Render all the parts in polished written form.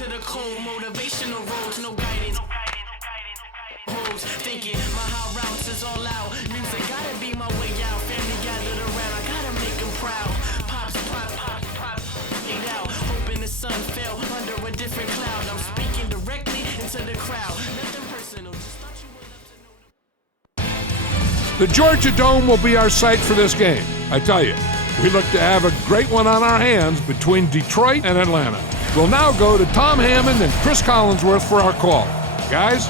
to the cold, motivational roads, no guidance. Thinking my high routes is all out. Music gotta be my way out. Family gathered around, I gotta make them proud. Pops, get out. Hoping the sun fell under a different cloud. I'm speaking directly into the crowd. Nothing personal, just thought you would love to know. The Georgia Dome will be our site for this game. I tell you, we look to have a great one on our hands between Detroit and Atlanta. We'll now go to Tom Hammond and Chris Collinsworth for our call. Guys?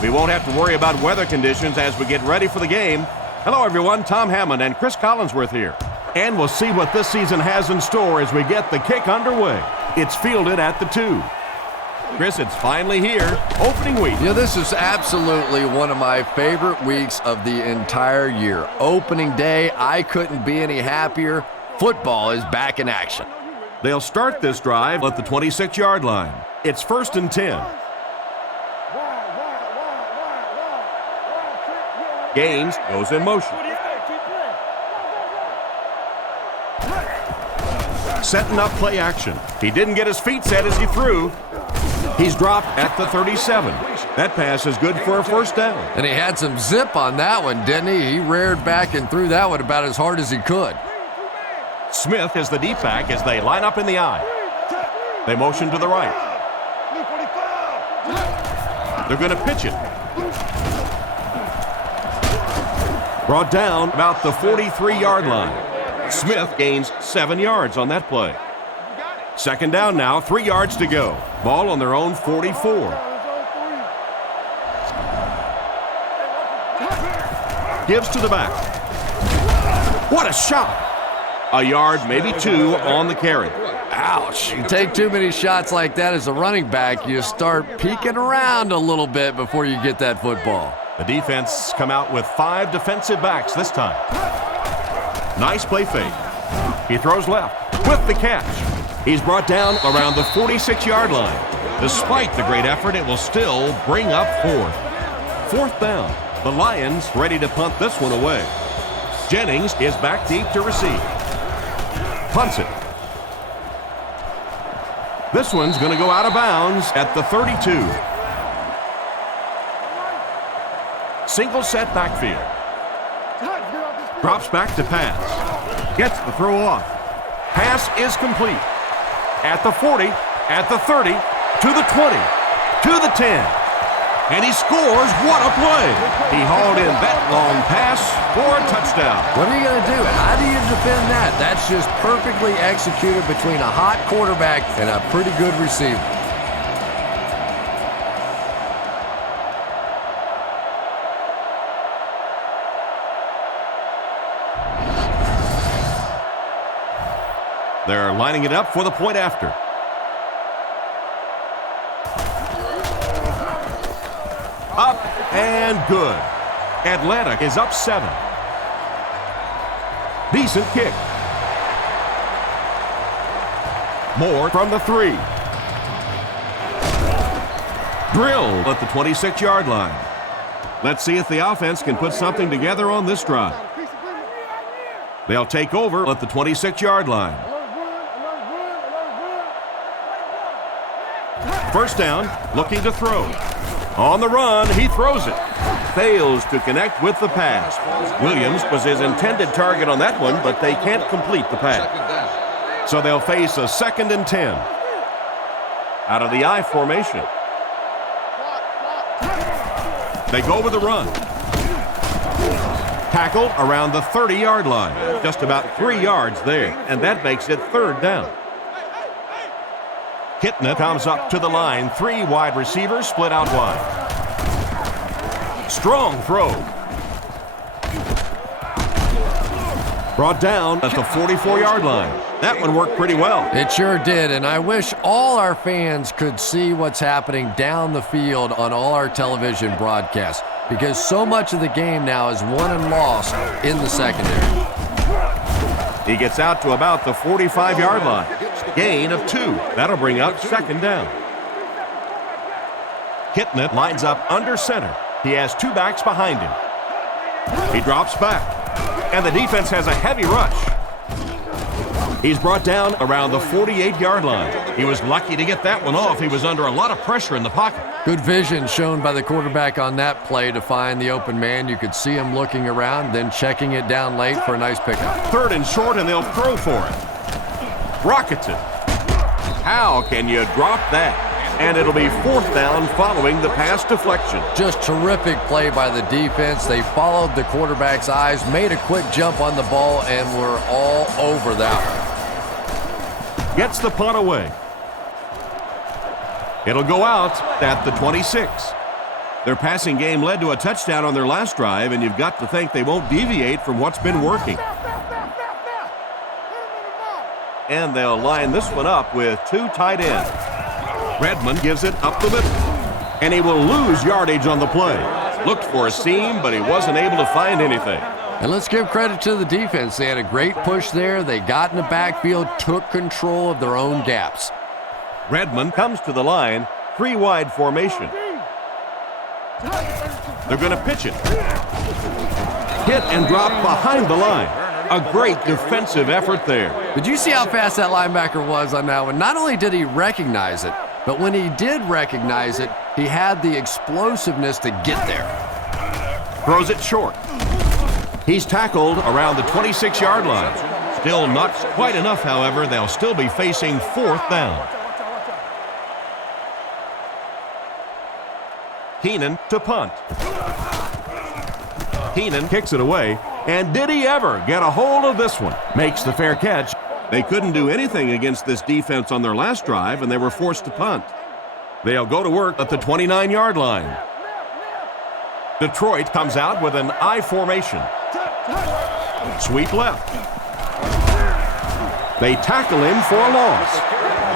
We won't have to worry about weather conditions as we get ready for the game. Hello, everyone. Tom Hammond and Chris Collinsworth here. And we'll see what this season has in store as we get the kick underway. It's fielded at the 2. Chris, it's finally here, opening week. Yeah, this is absolutely one of my favorite weeks of the entire year. Opening day, I couldn't be any happier. Football is back in action. They'll start this drive at the 26-yard line. It's 1st and 10. Gaines goes in motion. Setting up play action. He didn't get his feet set as he threw. He's dropped at the 37. That pass is good for a first down. And he had some zip on that one, didn't he? He reared back and threw that one about as hard as he could. Smith is the deep back as they line up in the I. They motion to the right. They're going to pitch it. Brought down about the 43-yard line. Smith gains 7 yards on that play. Second down now, 3 yards to go. Ball on their own 44. Gives to the back. What a shot! A yard, maybe 2 on the carry. Ouch. You take too many shots like that as a running back, you start peeking around a little bit before you get that football. The defense come out with 5 defensive backs this time. Nice play fake. He throws left with the catch. He's brought down around the 46-yard line. Despite the great effort, it will still bring up 4th. 4th down. The Lions ready to punt this one away. Jennings is back deep to receive. Punts it. This one's going to go out of bounds at the 32. Single set backfield. Drops back to pass. Gets the throw off. Pass is complete. At the 40, at the 30, to the 20, to the 10. And he scores. What a play. He hauled in that long pass for a touchdown. What are you going to do? How do you defend that? That's just perfectly executed between a hot quarterback and a pretty good receiver. They're lining it up for the point after. Up and good. Atlanta is up 7. Decent kick. More from the 3. Drilled at the 26-yard line. Let's see if the offense can put something together on this drive. They'll take over at the 26-yard line. First down, looking to throw. On the run, he throws it. Fails to connect with the pass. Williams was his intended target on that one, but they can't complete the pass. So they'll face a 2nd and 10. Out of the I formation. They go with the run. Tackled around the 30-yard line. Just about 3 yards there, and that makes it 3rd down. Kitna comes up to the line. 3 wide receivers split out wide. Strong throw. Brought down at the 44-yard line. That one worked pretty well. It sure did, and I wish all our fans could see what's happening down the field on all our television broadcasts, because so much of the game now is won and lost in the secondary. He gets out to about the 45-yard line. Gain of 2. That'll bring up 2nd down. Kitna lines up under center. He has 2 backs behind him. He drops back, and the defense has a heavy rush. He's brought down around the 48-yard line. He was lucky to get that one off. He was under a lot of pressure in the pocket. Good vision shown by the quarterback on that play to find the open man. You could see him looking around, then checking it down late for a nice pickup. 3rd and short, and they'll throw for it. Rockets it. How can you drop that? And it'll be 4th down following the pass deflection. Just terrific play by the defense. They followed the quarterback's eyes, made a quick jump on the ball, and were all over that one. Gets the punt away. It'll go out at the 26. Their passing game led to a touchdown on their last drive, and you've got to think they won't deviate from what's been working. And they'll line this one up with 2 tight ends. Redmond gives it up the middle, and he will lose yardage on the play. Looked for a seam, but he wasn't able to find anything. And let's give credit to the defense. They had a great push there. They got in the backfield, took control of their own gaps. Redmond comes to the line, 3-wide formation. They're going to pitch it. Hit and drop behind the line. A great defensive effort there. Did you see how fast that linebacker was on that one? Not only did he recognize it, but when he did recognize it, he had the explosiveness to get there. Throws it short. He's tackled around the 26-yard line. Still not quite enough, however. They'll still be facing 4th down. Keenan to punt. Keenan kicks it away. And did he ever get a hold of this one? Makes the fair catch. They couldn't do anything against this defense on their last drive, and they were forced to punt. They'll go to work at the 29-yard line. Detroit comes out with an I formation. Sweep left. They tackle him for a loss.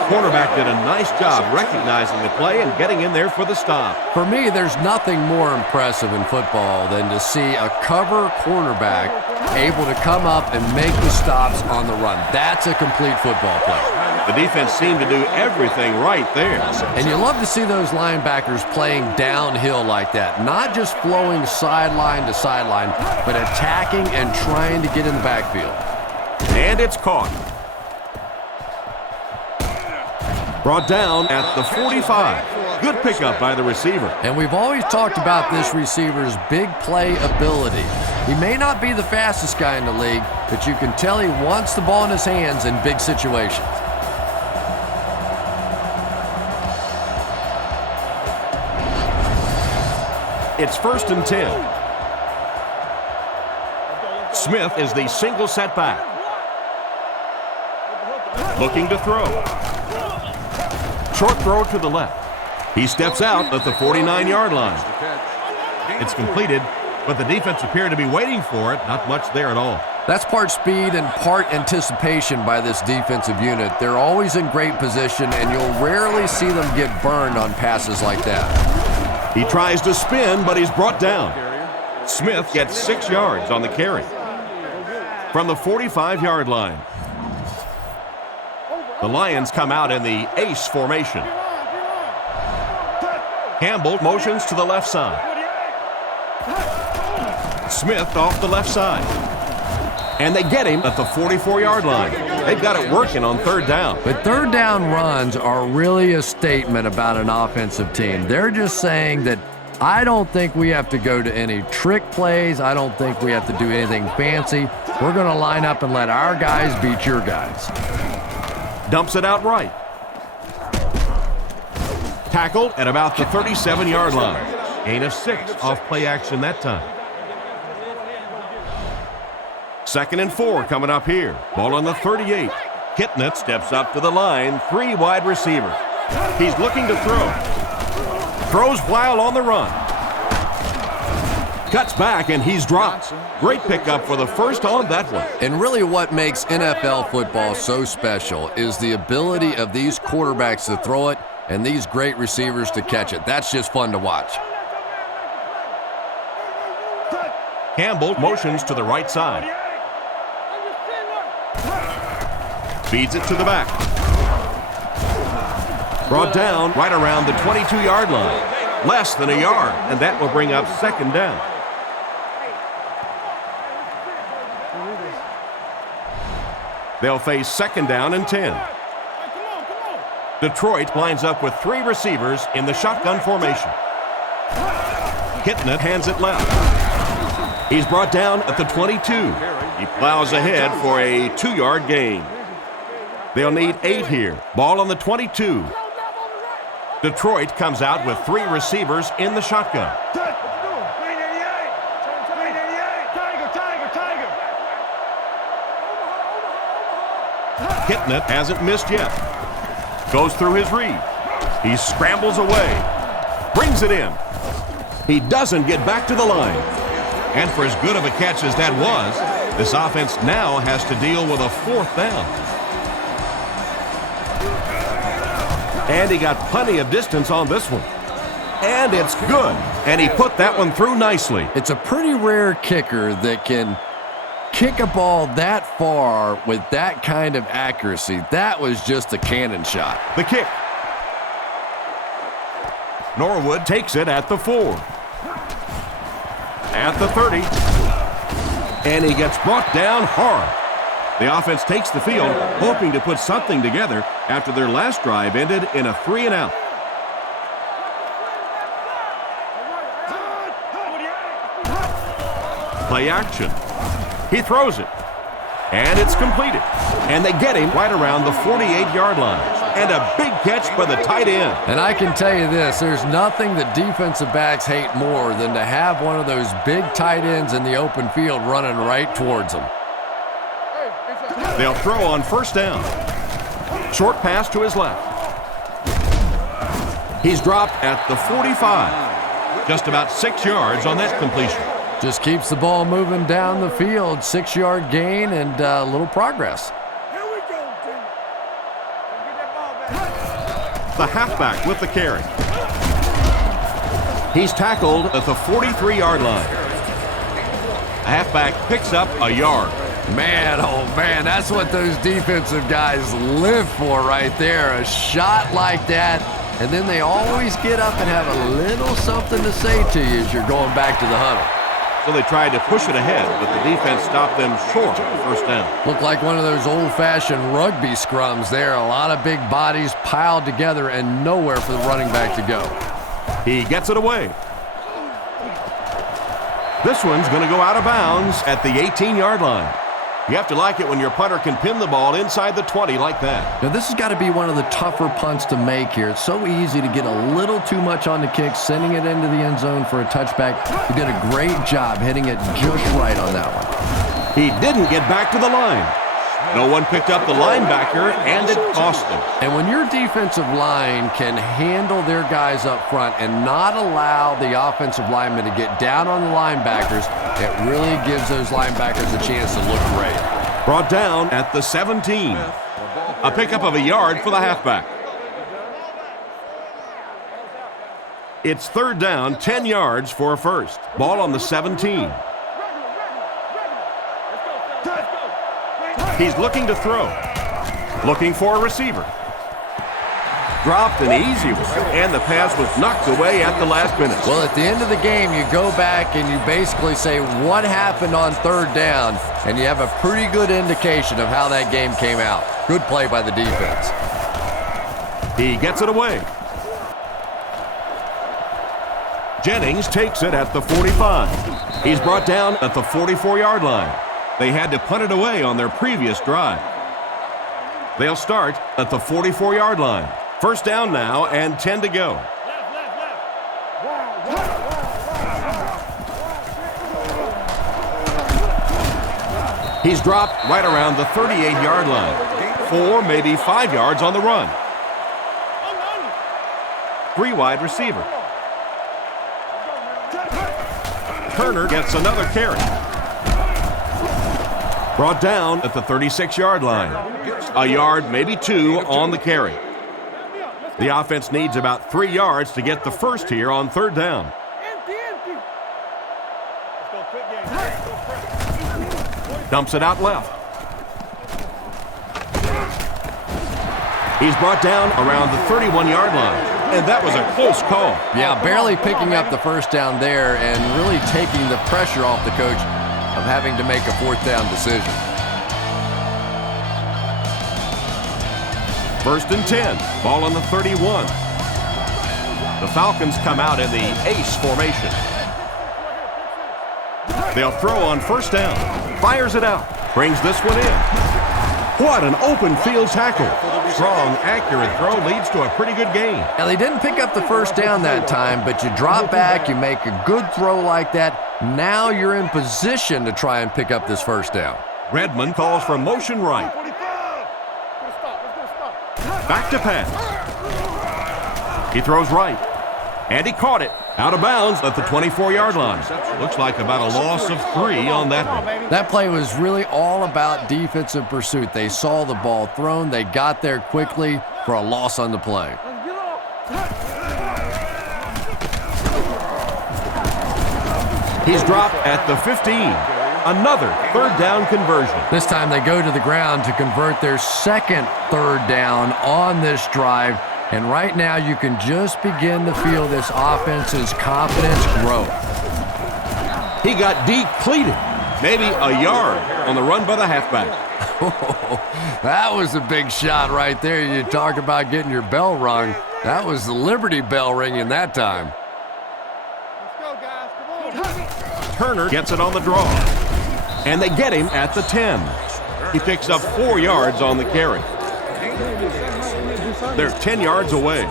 The cornerback did a nice job recognizing the play and getting in there for the stop. For me, there's nothing more impressive in football than to see a cover cornerback able to come up and make the stops on the run. That's a complete football play. The defense seemed to do everything right there. And you love to see those linebackers playing downhill like that, not just flowing sideline to sideline, but attacking and trying to get in the backfield. And it's caught. Brought down at the 45. Good pickup by the receiver. And we've always talked about this receiver's big play ability. He may not be the fastest guy in the league, but you can tell he wants the ball in his hands in big situations. It's 1st and 10. Smith is the single setback. Looking to throw. Short throw to the left. He steps out at the 49-yard line. It's completed, but the defense appeared to be waiting for it. Not much there at all. That's part speed and part anticipation by this defensive unit. They're always in great position, and you'll rarely see them get burned on passes like that. He tries to spin, but he's brought down. Smith gets 6 yards on the carry. From the 45-yard line, the Lions come out in the ace formation. Campbell motions to the left side. Smith off the left side. And they get him at the 44-yard line. They've got it working on 3rd down. But 3rd down runs are really a statement about an offensive team. They're just saying that I don't think we have to go to any trick plays. I don't think we have to do anything fancy. We're going to line up and let our guys beat your guys. Dumps it out right. Tackled at about the 37-yard line. Gain of 6 off play action that time. 2nd and 4 coming up here. Ball on the 38. Kitnett steps up to the line. 3 wide receivers. He's looking to throw. Throws while on the run. Cuts back and he's dropped. Great pickup for the first on that one. And really what makes NFL football so special is the ability of these quarterbacks to throw it and these great receivers to catch it. That's just fun to watch. Campbell motions to the right side. Feeds it to the back. Brought down right around the 22-yard line. Less than a yard, and that will bring up 2nd down. They'll face 2nd down and 10. Detroit lines up with 3 receivers in the shotgun formation. Hitting it, hands it left. He's brought down at the 22. He plows ahead for a 2-yard gain. They'll need 8 here. Ball on the 22. Detroit comes out with 3 receivers in the shotgun. Hitting it, hasn't missed yet. Goes through his read. He scrambles away. Brings it in. He doesn't get back to the line. And for as good of a catch as that was, this offense now has to deal with a 4th down. And he got plenty of distance on this one. And it's good. And he put that one through nicely. It's a pretty rare kicker that can kick a ball that far with that kind of accuracy. That was just a cannon shot. The kick. Norwood takes it at the 4. At the 30. And he gets brought down hard. The offense takes the field, hoping to put something together after their last drive ended in a 3-and-out. Play action. He throws it. And it's completed. And they get him right around the 48-yard line. And a big catch by the tight end. And I can tell you this, there's nothing that defensive backs hate more than to have one of those big tight ends in the open field running right towards them. They'll throw on 1st down. Short pass to his left. He's dropped at the 45. Just about 6 yards on that completion. Just keeps the ball moving down the field. 6-yard gain and a little progress. The halfback with the carry. He's tackled at the 43-yard line. The halfback picks up a yard. Man, oh man, that's what those defensive guys live for right there. A shot like that, and then they always get up and have a little something to say to you as you're going back to the huddle. So they tried to push it ahead, but the defense stopped them short of the 1st down. Looked like one of those old-fashioned rugby scrums there. A lot of big bodies piled together and nowhere for the running back to go. He gets it away. This one's going to go out of bounds at the 18-yard line. You have to like it when your punter can pin the ball inside the 20 like that. Now, this has got to be one of the tougher punts to make here. It's so easy to get a little too much on the kick, sending it into the end zone for a touchback. He did a great job hitting it just right on that one. He didn't get back to the line. No one picked up the linebacker, and it cost them. And when your defensive line can handle their guys up front and not allow the offensive linemen to get down on the linebackers, it really gives those linebackers a chance to look great. Brought down at the 17. A pickup of a yard for the halfback. It's 3rd down, 10 yards for a first. Ball on the 17. He's looking to throw. Looking for a receiver. Dropped an easy one, and the pass was knocked away at the last minute. Well, at the end of the game, you go back and you basically say what happened on 3rd down, and you have a pretty good indication of how that game came out. Good play by the defense. He gets it away. Jennings takes it at the 45. He's brought down at the 44-yard line. They had to punt it away on their previous drive. They'll start at the 44-yard line. 1st down now and 10 to go. He's dropped right around the 38-yard line. 4, maybe 5 yards on the run. 3 wide receiver. Turner gets another carry. Brought down at the 36-yard line. A yard, maybe 2 on the carry. The offense needs about 3 yards to get the first here on 3rd down. Dumps it out left. He's brought down around the 31-yard line. And that was a close call. Yeah, barely picking up the 1st down there and really taking the pressure off the coach of having to make a 4th down decision. 1st and 10. Ball on the 31. The Falcons come out in the ace formation. They'll throw on 1st down. Fires it out. Brings this one in. What an open field tackle. Strong, accurate throw leads to a pretty good gain. Now, they didn't pick up the 1st down that time, but you drop back, you make a good throw like that. Now you're in position to try and pick up this 1st down. Redmond calls for motion right. Back to pass. He throws right. And he caught it. Out of bounds at the 24-yard line. Looks like about a loss of 3 on that one. That play was really all about defensive pursuit. They saw the ball thrown. They got there quickly for a loss on the play. He's dropped at the 15. Another 3rd down conversion. This time they go to the ground to convert their second 3rd down on this drive. And right now you can just begin to feel this offense's confidence grow. He got decleated. Maybe a yard on the run by the halfback. That was a big shot right there. You talk about getting your bell rung. That was the Liberty Bell ringing that time. Let's go, guys. Come on. Turner gets it on the draw. And they get him at the 10. He picks up 4 yards on the carry. They're 10 yards away.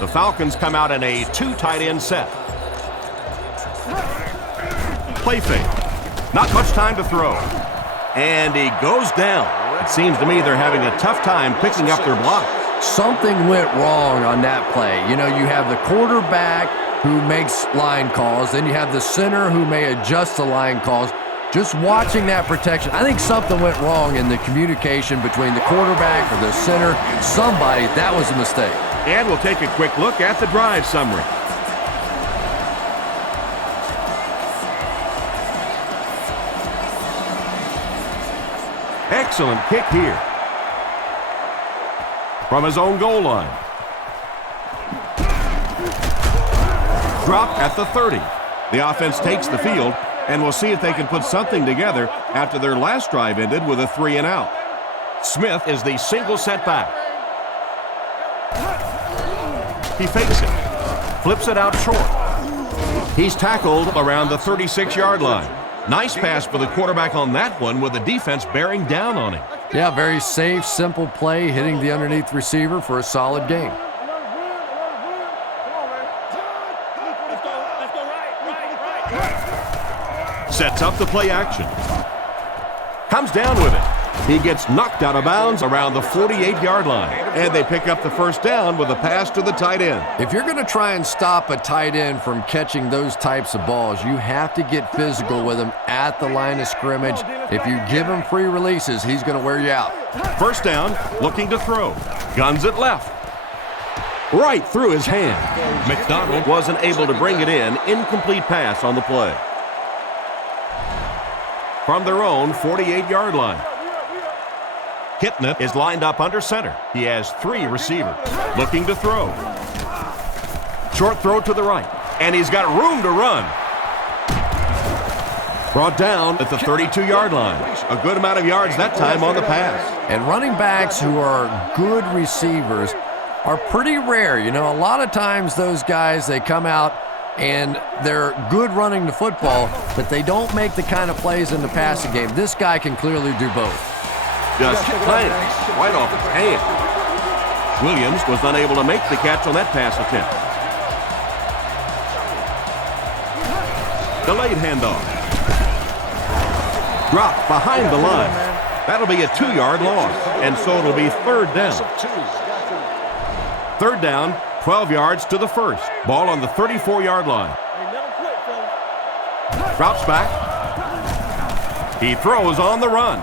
The Falcons come out in a 2 tight end set. Play fake. Not much time to throw. And he goes down. It seems to me they're having a tough time picking up their block. Something went wrong on that play. You know, you have the quarterback who makes line calls, then you have the center who may adjust the line calls. Just watching that protection, I think something went wrong in the communication between the quarterback or the center. Somebody, that was a mistake. And we'll take a quick look at the drive summary. Excellent kick here. From his own goal line. Drop at the 30. The offense takes the field, and we'll see if they can put something together after their last drive ended with a 3-and-out. Smith is the single setback. He fakes it. Flips it out short. He's tackled around the 36-yard line. Nice pass for the quarterback on that one with the defense bearing down on him. Yeah, very safe, simple play, hitting the underneath receiver for a solid game. Sets up the play action. Comes down with it. He gets knocked out of bounds around the 48-yard line. And they pick up the 1st down with a pass to the tight end. If you're going to try and stop a tight end from catching those types of balls, you have to get physical with him at the line of scrimmage. If you give him free releases, he's going to wear you out. 1st down, looking to throw. Guns it left. Right through his hand. McDonald wasn't able to bring it in. Incomplete pass on the play. From their own 48-yard line. Kitna is lined up under center. He has 3 receivers. Looking to throw. Short throw to the right. And he's got room to run. Brought down at the 32-yard line. A good amount of yards that time on the pass. And running backs who are good receivers are pretty rare. You know, a lot of times those guys, they come out and they're good running the football, but they don't make the kind of plays in the passing game. This guy can clearly do both. Just playing right off his hand. Williams was unable to make the catch on that pass attempt. Delayed handoff. Drop behind the line. That'll be a 2-yard loss, and so it'll be 3rd down. 3rd down, 12 yards to the 1st. Ball on the 34-yard line. Drops back. He throws on the run.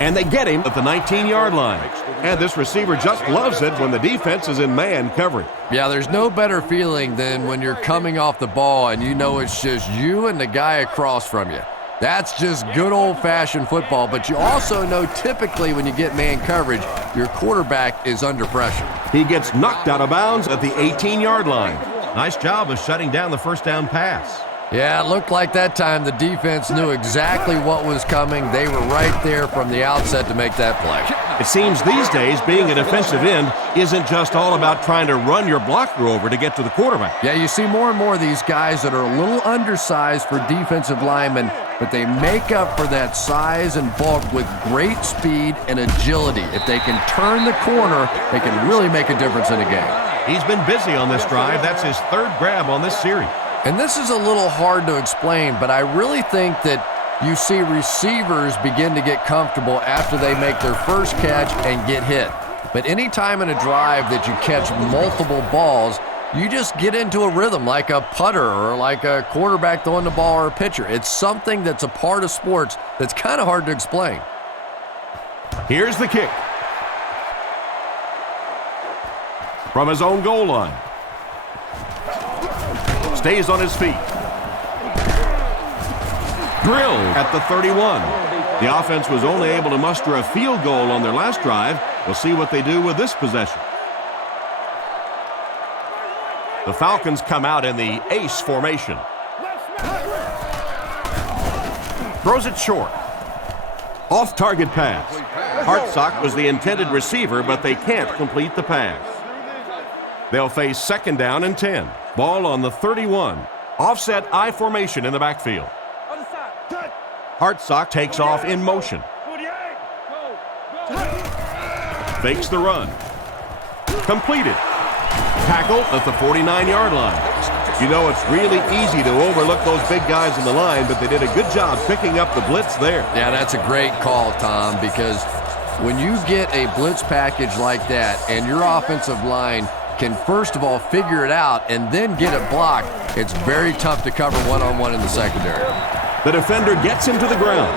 And they get him at the 19-yard line. And this receiver just loves it when the defense is in man coverage. Yeah, there's no better feeling than when you're coming off the ball and you know it's just you and the guy across from you. That's just good old-fashioned football, but you also know typically when you get man coverage, your quarterback is under pressure. He gets knocked out of bounds at the 18-yard line. Nice job of shutting down the 1st down pass. Yeah, it looked like that time the defense knew exactly what was coming. They were right there from the outset to make that play. It seems these days being a defensive end isn't just all about trying to run your blocker over to get to the quarterback. Yeah, you see more and more of these guys that are a little undersized for defensive linemen, but they make up for that size and bulk with great speed and agility. If they can turn the corner, they can really make a difference in a game. He's been busy on this drive. That's his third grab on this series. And this is a little hard to explain, but I really think that you see receivers begin to get comfortable after they make their first catch and get hit. But any time in a drive that you catch multiple balls, you just get into a rhythm like a putter or like a quarterback throwing the ball or a pitcher. It's something that's a part of sports that's kind of hard to explain. Here's the kick. From his own goal line. Stays on his feet. Drilled at the 31. The offense was only able to muster a field goal on their last drive. We'll see what they do with this possession. The Falcons come out in the ace formation. Throws it short. Off-target pass. Hartsock was the intended receiver, but they can't complete the pass. They'll face second down and 10. Ball on the 31. Offset I formation in the backfield. Hartsock takes off in motion. Fakes the run. Completed. Tackle at the 49-yard line. You know, it's really easy to overlook those big guys in the line, but they did a good job picking up the blitz there. Yeah, that's a great call, Tom, because when you get a blitz package like that and your offensive line can first of all figure it out and then get it blocked, it's very tough to cover one-on-one in the secondary. The defender gets him to the ground.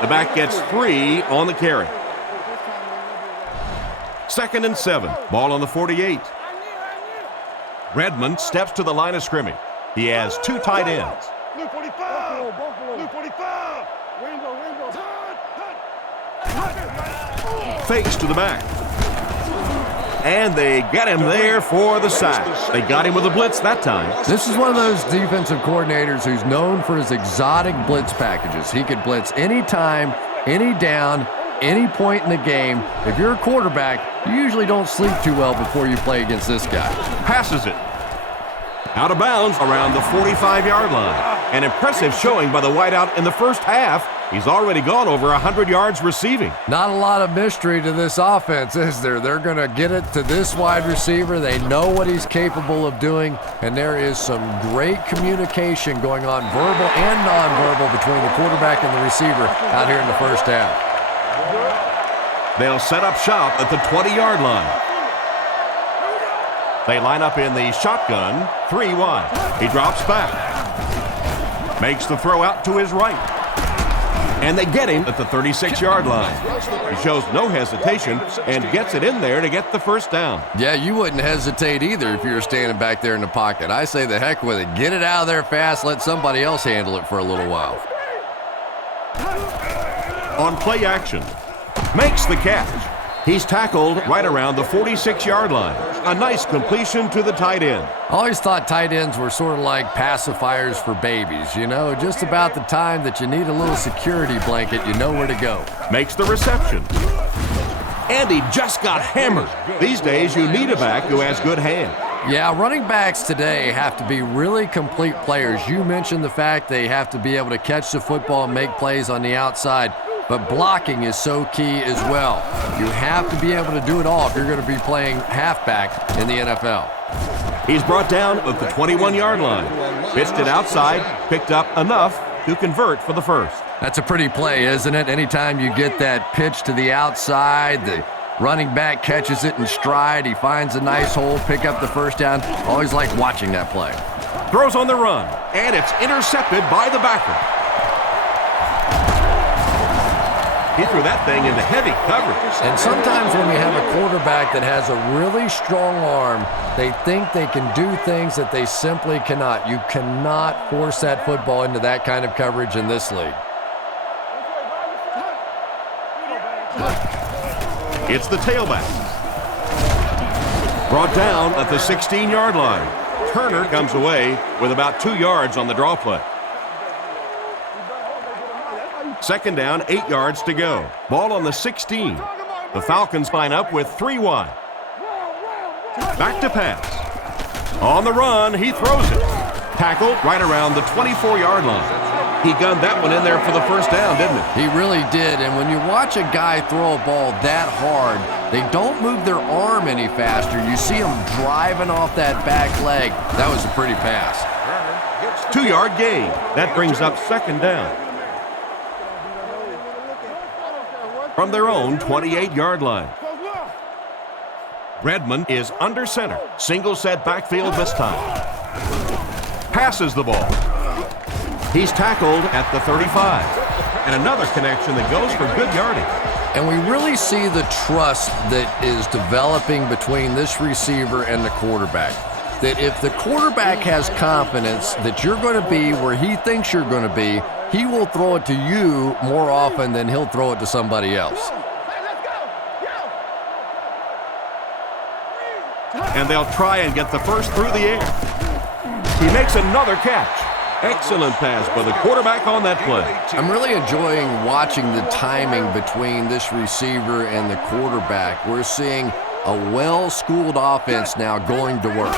The back gets 3 on the carry. 2nd and 7. Ball on the 48. Redmond steps to the line of scrimmage. He has 2 tight ends. Blue 45! Blue 45! Fakes to the back. And they get him there for the sack. They got him with a blitz that time. This is one of those defensive coordinators who's known for his exotic blitz packages. He could blitz any time, any down, any point in the game. If you're a quarterback, you usually don't sleep too well before you play against this guy. Passes it. Out of bounds around the 45-yard line. An impressive showing by the wideout in the first half. He's already gone over 100 yards receiving. Not a lot of mystery to this offense, is there? They're going to get it to this wide receiver. They know what he's capable of doing, and there is some great communication going on, verbal and nonverbal, between the quarterback and the receiver out here in the first half. They'll set up shop at the 20-yard line. They line up in the shotgun, 3 wide. He drops back. Makes the throw out to his right. And they get him at the 36-yard line. He shows no hesitation and gets it in there to get the first down. Yeah, you wouldn't hesitate either if you were standing back there in the pocket. I say the heck with it. Get it out of there fast. Let somebody else handle it for a little while. On play action. Makes the catch. He's tackled right around the 46-yard line. A nice completion to the tight end. I always thought tight ends were sort of like pacifiers for babies. You know, just about the time that you need a little security blanket, you know where to go. Makes the reception. And he just got hammered. These days, you need a back who has good hands. Yeah, running backs today have to be really complete players. You mentioned the fact they have to be able to catch the football and make plays on the outside. But blocking is so key as well. You have to be able to do it all if you're going to be playing halfback in the NFL. He's brought down at the 21-yard line. Pitched it outside, picked up enough to convert for the first. That's a pretty play, isn't it? Anytime you get that pitch to the outside, the running back catches it in stride, he finds a nice hole, pick up the first down. Always like watching that play. Throws on the run, and it's intercepted by the backer. He threw that thing into heavy coverage. And sometimes when you have a quarterback that has a really strong arm, they think they can do things that they simply cannot. You cannot force that football into that kind of coverage in this league. It's the tailback. Brought down at the 16-yard line. Turner comes away with about 2 yards on the draw play. Second down, 8 yards to go. Ball on the 16. The Falcons line up with 3 wide. Back to pass. On the run, he throws it. Tackled right around the 24-yard line. He gunned that one in there for the first down, didn't he? He really did, and when you watch a guy throw a ball that hard, they don't move their arm any faster. You see him driving off that back leg. That was a pretty pass. 2-yard gain. That brings up second down. From their own 28-yard line. Redmond is under center. Single set backfield this time. Passes the ball. He's tackled at the 35. And another connection that goes for good yardage. And we really see the trust that is developing between this receiver and the quarterback. That if the quarterback has confidence that you're going to be where he thinks you're going to be, he will throw it to you more often than he'll throw it to somebody else. And they'll try and get the first through the air. He makes another catch. Excellent pass by the quarterback on that play. I'm really enjoying watching the timing between this receiver and the quarterback. We're seeing a well-schooled offense now going to work.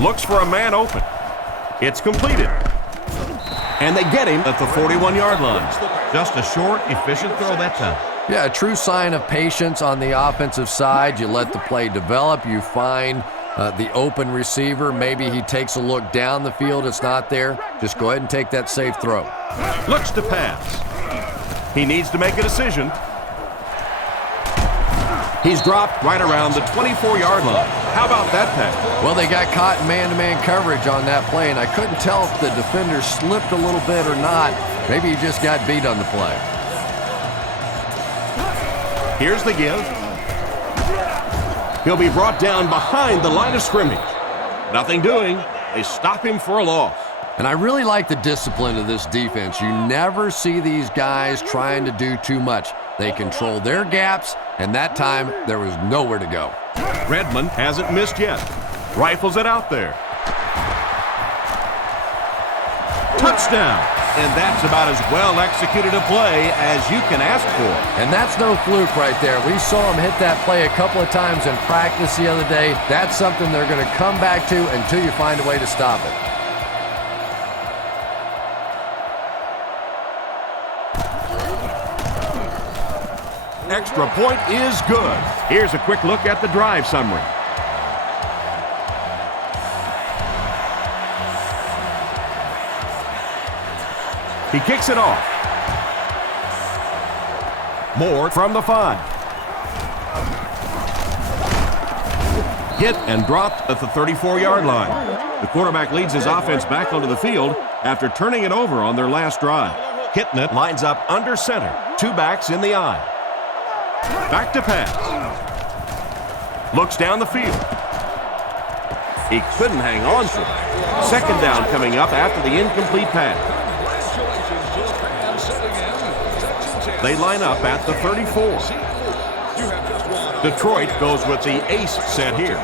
Looks for a man open. It's completed. And they get him at the 41-yard line. Just a short, efficient throw that time. Yeah, a true sign of patience on the offensive side. You let the play develop. You find the open receiver. Maybe he takes a look down the field. It's not there. Just go ahead and take that safe throw. Looks to pass. He needs to make a decision. He's dropped right around the 24-yard line. How about that pass? Well, they got caught in man-to-man coverage on that play, and I couldn't tell if the defender slipped a little bit or not. Maybe he just got beat on the play. Here's the give. He'll be brought down behind the line of scrimmage. Nothing doing. They stop him for a loss. And I really like the discipline of this defense. You never see these guys trying to do too much. They control their gaps, and that time there was nowhere to go. Redmond hasn't missed yet. Rifles it out there. Touchdown. And that's about as well executed a play as you can ask for. And that's no fluke right there. We saw him hit that play a couple of times in practice the other day. That's something they're going to come back to until you find a way to stop it. Extra point is good. Here's a quick look at the drive summary. He kicks it off. Moore from the 5. Hit and dropped at the 34-yard line. The quarterback leads his offense back onto the field after turning it over on their last drive. Kitna lines up under center. 2 backs in the eye. Back to pass. Looks down the field. He couldn't hang on to it. Second down coming up after the incomplete pass. They line up at the 34. Detroit goes with the ace set here.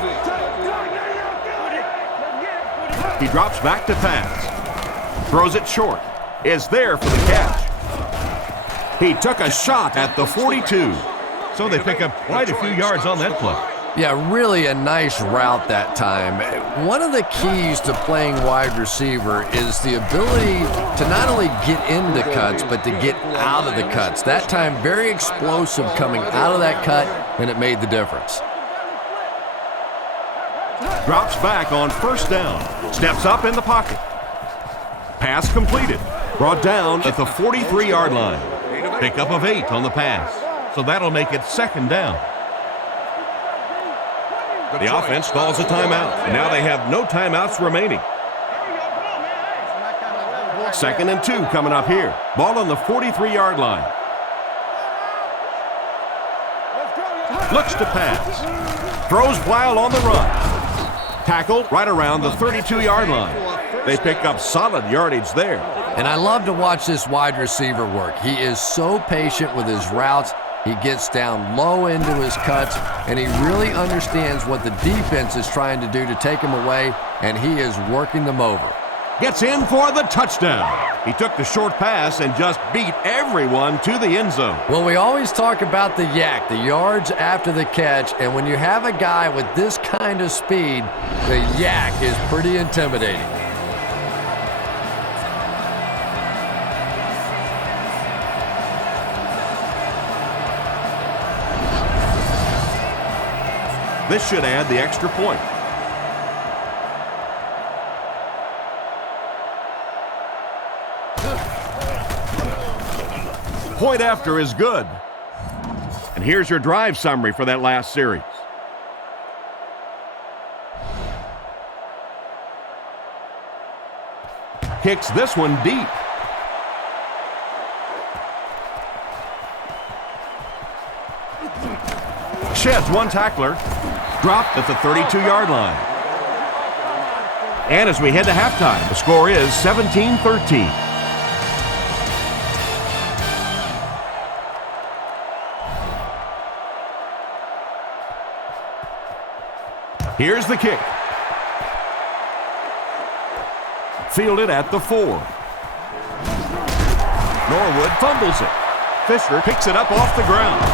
He drops back to pass. Throws it short. Is there for the catch. He took a shot at the 42. So they pick up quite a few yards on that play. Yeah, really a nice route that time. One of the keys to playing wide receiver is the ability to not only get into cuts, but to get out of the cuts. That time, very explosive coming out of that cut, and it made the difference. Drops back on first down. Steps up in the pocket. Pass completed. Brought down at the 43-yard line. Pickup of 8 on the pass. So that'll make it second down. The offense calls a timeout. And now they have no timeouts remaining. 2nd and 2 coming up here. Ball on the 43-yard line. Looks to pass. Throws while on the run. Tackled right around the 32-yard line. They pick up solid yardage there. And I love to watch this wide receiver work. He is so patient with his routes. He gets down low into his cuts, and he really understands what the defense is trying to do to take him away, and he is working them over. Gets in for the touchdown. He took the short pass and just beat everyone to the end zone. Well, we always talk about the yak, the yards after the catch, and when you have a guy with this kind of speed, the yak is pretty intimidating. This should add the extra point. Point after is good. And here's your drive summary for that last series. Kicks this one deep. Sheds one tackler. Dropped at the 32-yard line. And as we head to halftime, the score is 17-13. Here's the kick. Fielded at the 4. Norwood fumbles it. Fisher picks it up off the ground.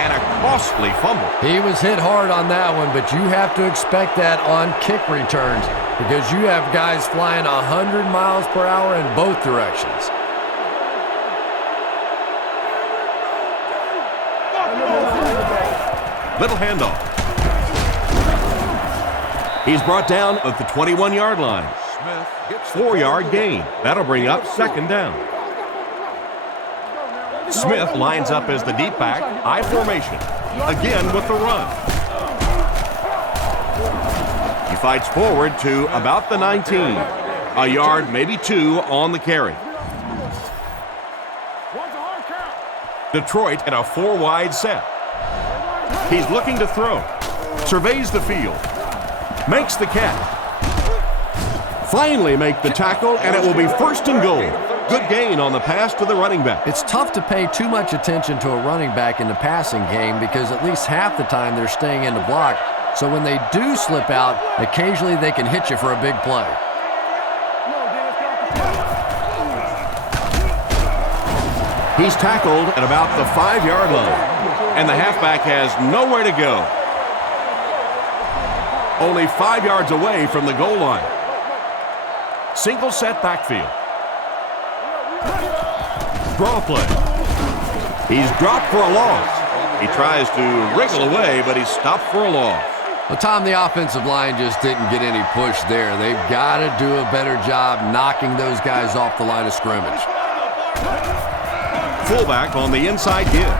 And a costly fumble. He was hit hard on that one, but you have to expect that on kick returns because you have guys flying 100 miles per hour in both directions. Little handoff. He's brought down at the 21-yard line. 4-yard gain. That'll bring up second down. Smith lines up as the deep back, I formation. Again with the run. He fights forward to about the 19. A yard, maybe 2 on the carry. Detroit in a 4-wide set. He's looking to throw. Surveys the field. Makes the catch. Finally make the tackle, and it will be first and goal. Good gain on the pass to the running back. It's tough to pay too much attention to a running back in the passing game because at least half the time they're staying in the block. So when they do slip out, occasionally they can hit you for a big play. He's tackled at about the 5-yard line, and the halfback has nowhere to go. Only 5 yards away from the goal line. Single set backfield. Draw play. He's dropped for a loss. He tries to wriggle away, but he's stopped for a loss. Well, Tom, the offensive line just didn't get any push there. They've got to do a better job knocking those guys off the line of scrimmage. Fullback on the inside give.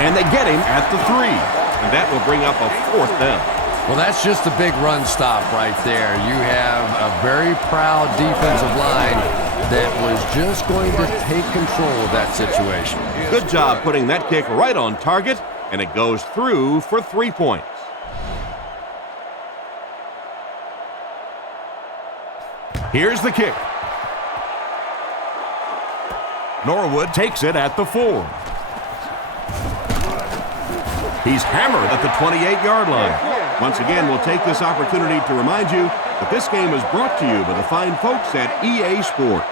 And they get him at the 3. And that will bring up a 4th down. Well, that's just a big run stop right there. You have a very proud defensive line that was just going to take control of that situation. Good job putting that kick right on target, and it goes through for 3 points. Here's the kick. Norwood takes it at the 4. He's hammered at the 28-yard line. Once again, we'll take this opportunity to remind you that this game is brought to you by the fine folks at EA Sports.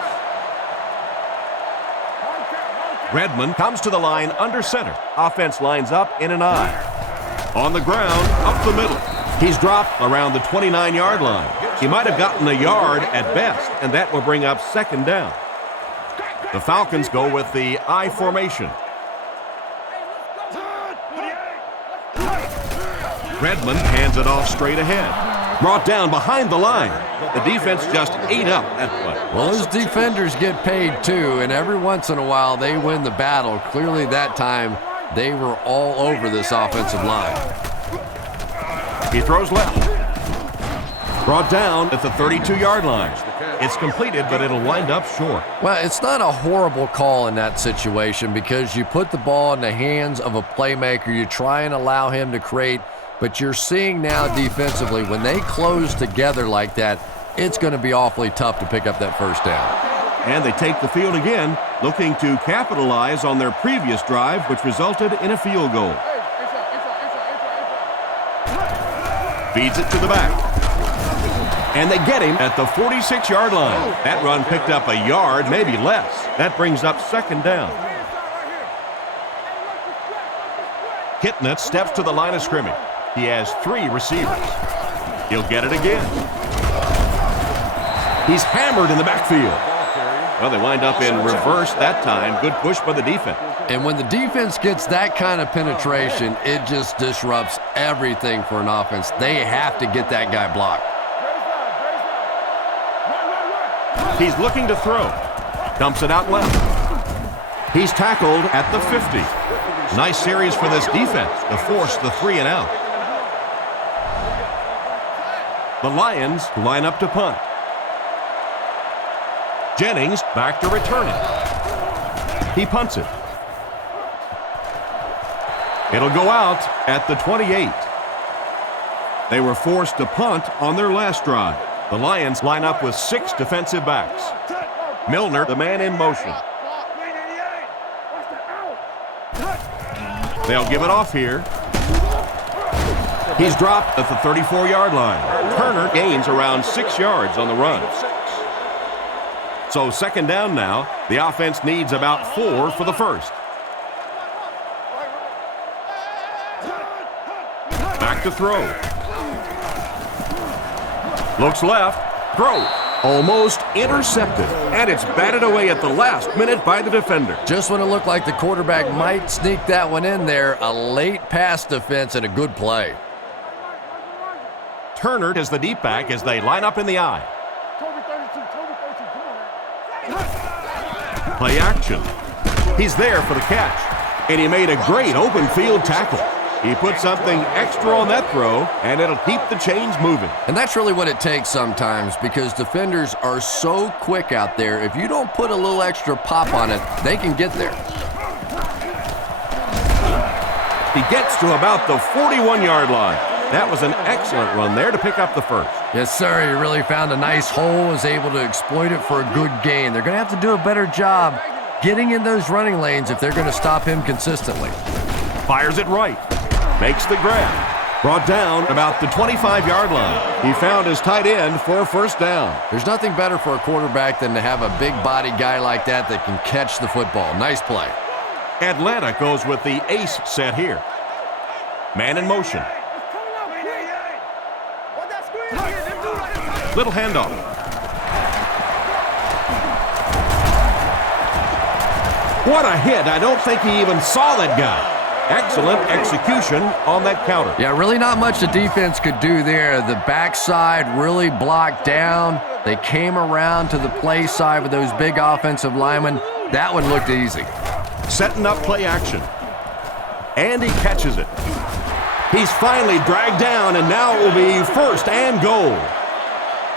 Redmond comes to the line under center. Offense lines up in an I. On the ground, up the middle. He's dropped around the 29-yard line. He might have gotten a yard at best, and that will bring up second down. The Falcons go with the I formation. Redmond hands it off straight ahead. Brought down behind the line. The defense just ate up that play. Well, those defenders get paid too, and every once in a while they win the battle. Clearly that time they were all over this offensive line. He throws left. Brought down at the 32-yard line. It's completed, but it'll wind up short. Well, it's not a horrible call in that situation because you put the ball in the hands of a playmaker. You try and allow him to create. But you're seeing now defensively, when they close together like that, it's going to be awfully tough to pick up that first down. And they take the field again, looking to capitalize on their previous drive, which resulted in a field goal. Feeds it to the back. And they get him at the 46-yard line. That run picked up a yard, maybe less. That brings up second down. Kitnet steps to the line of scrimmage. He has 3 receivers. He'll get it again. He's hammered in the backfield. Well, they wind up in reverse that time. Good push by the defense. And when the defense gets that kind of penetration, it just disrupts everything for an offense. They have to get that guy blocked. He's looking to throw. Dumps it out left. He's tackled at the 50. Nice series for this defense to force the 3 and out. The Lions line up to punt. Jennings back to return it. He punts it. It'll go out at the 28. They were forced to punt on their last drive. The Lions line up with 6 defensive backs. Milner, the man in motion. They'll give it off here. He's dropped at the 34-yard line. Turner gains around 6 yards on the run. So second down now. The offense needs about 4 for the first. Back to throw. Looks left. Throw. Almost intercepted. And it's batted away at the last minute by the defender. Just when it looked like the quarterback might sneak that one in there, a late pass defense and a good play. Turner is the deep back as they line up in the eye. Play action. He's there for the catch. And he made a great open field tackle. He put something extra on that throw, and it'll keep the chains moving. And that's really what it takes sometimes, because defenders are so quick out there. If you don't put a little extra pop on it, they can get there. He gets to about the 41-yard line. That was an excellent run there to pick up the first. Yes, sir. He really found a nice hole, was able to exploit it for a good gain. They're going to have to do a better job getting in those running lanes if they're going to stop him consistently. Fires it right. Makes the grab. Brought down about the 25-yard line. He found his tight end for a first down. There's nothing better for a quarterback than to have a big body guy like that that can catch the football. Nice play. Atlanta goes with the ace set here. Man in motion. Little handoff. What a hit. I don't think he even saw that guy. Excellent execution on that counter. Yeah, really not much the defense could do there. The backside really blocked down. They came around to the play side with those big offensive linemen. That one looked easy. Setting up play action. And he catches it. He's finally dragged down, and now it will be first and goal.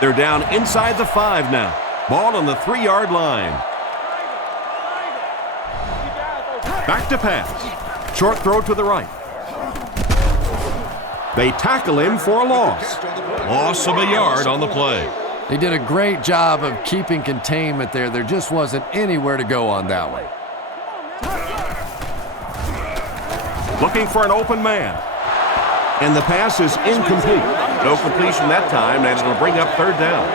They're down inside the 5 now. Ball on the 3-yard line. Back to pass. Short throw to the right. They tackle him for a loss. Loss of a yard on the play. They did a great job of keeping containment there. There just wasn't anywhere to go on that one. Looking for an open man. And the pass is incomplete. No completion that time, and it'll bring up third down.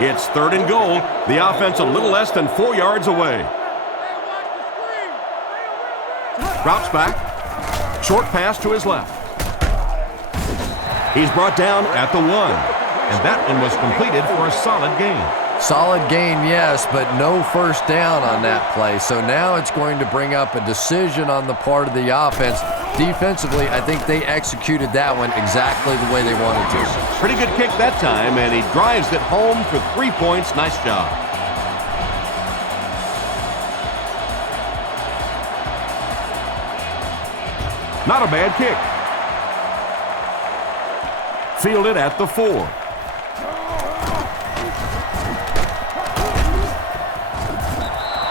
It's third and goal. The offense a little less than 4 yards away. Drops back. Short pass to his left. He's brought down at the 1. And that one was completed for a solid gain. Solid gain, yes, but no first down on that play. So now it's going to bring up a decision on the part of the offense. Defensively, I think they executed that one exactly the way they wanted to. Pretty good kick that time, and he drives it home for 3 points. Nice job. Not a bad kick. Fielded at the 4.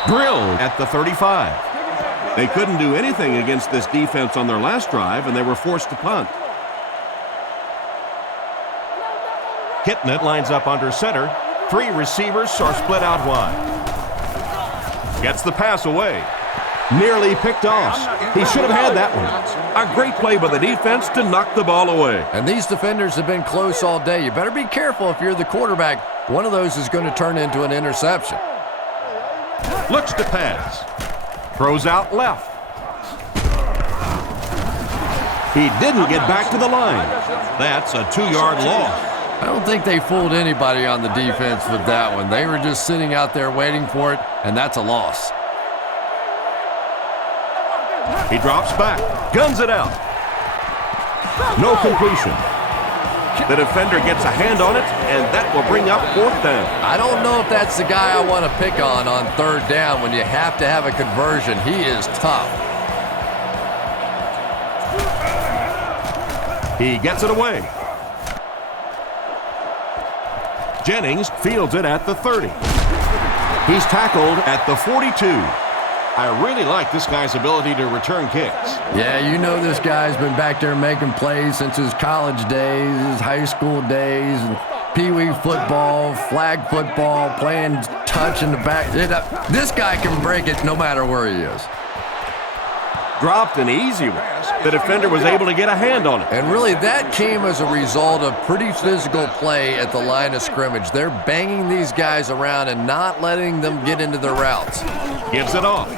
Drilled at the 35. They couldn't do anything against this defense on their last drive, and they were forced to punt. Kitnet lines up under center, Three receivers are split out wide. Gets the pass away. Nearly picked off. He should have had that one. A great play by the defense to knock the ball away. And these defenders have been close all day. You better be careful if you're the quarterback. One of those is going to turn into an interception. Looks to pass. Throws out left. He didn't get back to the line. That's a 2-yard loss. I don't think they fooled anybody on the defense with that one. They were just sitting out there waiting for it, and that's a loss. He drops back, guns it out. No completion. The defender gets a hand on it, and that will bring up 4th down. I don't know if that's the guy I want to pick on 3rd down when you have to have a conversion. He is tough. He gets it away. Jennings fields it at the 30. He's tackled at the 42. I really like this guy's ability to return kicks. Yeah, you know this guy's been back there making plays since his college days, his high school days, and pee-wee football, flag football, playing touch in the back. This guy can break it no matter where he is. Dropped an easy one. The defender was able to get a hand on it. And really, that came as a result of pretty physical play at the line of scrimmage. They're banging these guys around and not letting them get into their routes. Gives it off.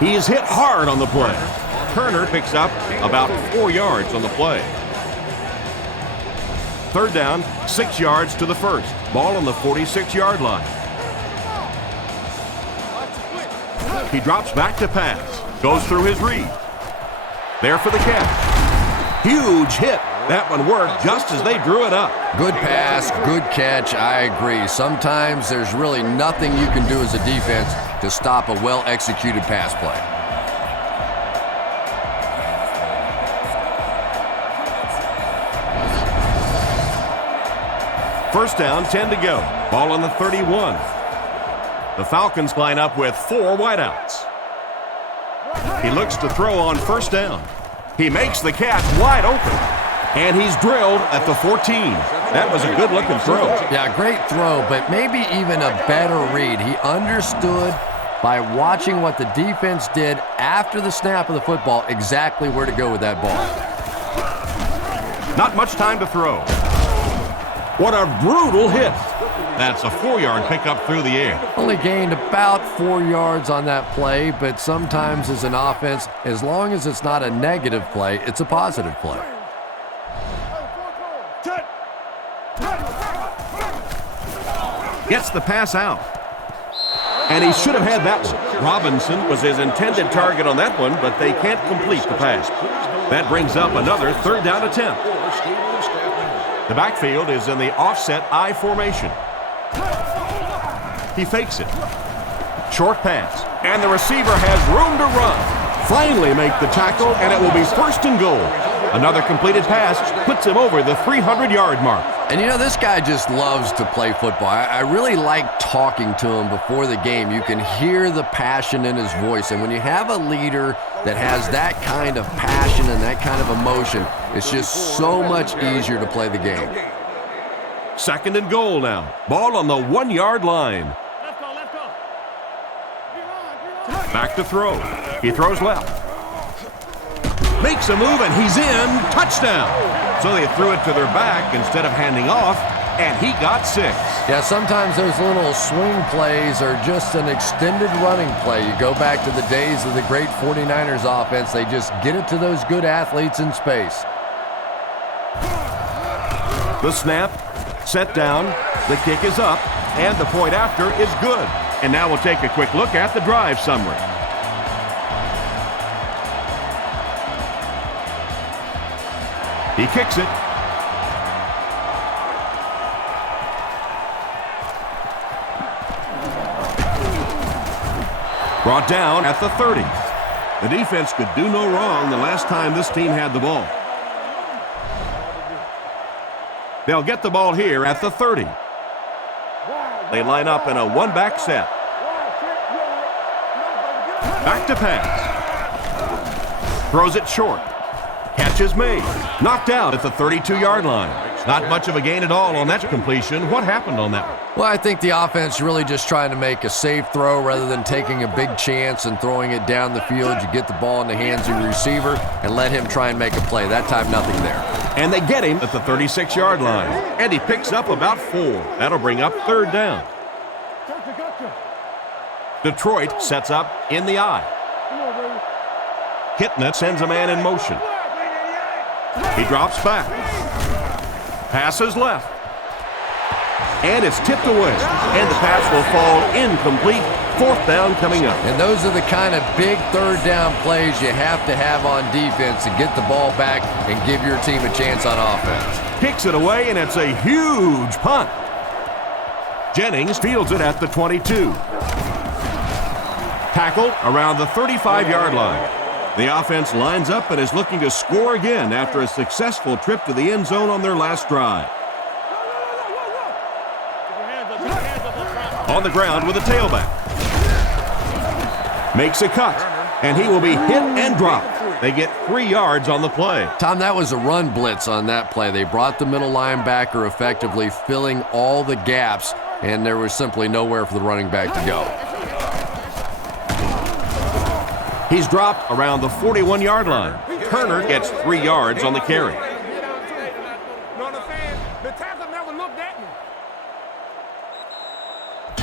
He is hit hard on the play. Turner picks up about 4 yards on the play. 3rd down, 6 yards to the 1st. Ball on the 46-yard line. He drops back to pass. Goes through his read. There for the catch. Huge hit. That one worked just as they drew it up. Good pass, good catch, I agree. Sometimes there's really nothing you can do as a defense to stop a well-executed pass play. First down, 10 to go. Ball on the 31. The Falcons line up with 4 wideouts. He looks to throw on 1st down. He makes the catch wide open. And he's drilled at the 14. That was a good-looking throw. Yeah, great throw, but maybe even a better read. He understood by watching what the defense did after the snap of the football exactly where to go with that ball. Not much time to throw. What a brutal hit. That's a 4-yard pickup through the air. Only gained about 4 yards on that play, but sometimes as an offense, as long as it's not a negative play, it's a positive play. Gets the pass out. And he should have had that one. Robinson was his intended target on that one, but they can't complete the pass. That brings up another 3rd down attempt. The backfield is in the offset I formation. He fakes it. Short pass. And the receiver has room to run. Finally make the tackle, and it will be 1st and goal. Another completed pass puts him over the 300-yard mark. And you know, this guy just loves to play football. I really like talking to him before the game. You can hear the passion in his voice. And when you have a leader that has that kind of passion and that kind of emotion, it's just so much easier to play the game. 2nd and goal now. Ball on the 1-yard line. Back to throw. He throws left. Makes a move, and he's in. Touchdown. So they threw it to their back instead of handing off, and he got 6. Yeah, sometimes those little swing plays are just an extended running play. You go back to the days of the great 49ers offense. They just get it to those good athletes in space. The snap, set down, the kick is up, and the point after is good. And now we'll take a quick look at the drive summary. He kicks it. Brought down at the 30. The defense could do no wrong the last time this team had the ball. They'll get the ball here at the 30. They line up in a one-back set. Back to pass. Throws it short. Catch is made. Knocked out at the 32-yard line. Not much of a gain at all on that completion. What happened on that one? Well, I think the offense really just trying to make a safe throw rather than taking a big chance and throwing it down the field. You get the ball in the hands of your receiver and let him try and make a play. That time, nothing there. And they get him at the 36-yard line. And he picks up about 4. That'll bring up 3rd down. Detroit sets up in the eye. Kitna sends a man in motion. He drops back. Passes left. And it's tipped away. And the pass will fall incomplete. 4th down coming up. And those are the kind of big 3rd down plays you have to have on defense to get the ball back and give your team a chance on offense. Kicks it away, and it's a huge punt. Jennings fields it at the 22. Tackled around the 35-yard line. The offense lines up and is looking to score again after a successful trip to the end zone on their last drive. On the ground with a tailback. Makes a cut, and he will be hit and dropped. They get 3 yards on the play. Tom, that was a run blitz on that play. They brought the middle linebacker effectively, filling all the gaps, and there was simply nowhere for the running back to go. He's dropped around the 41-yard line. Turner gets 3 yards on the carry.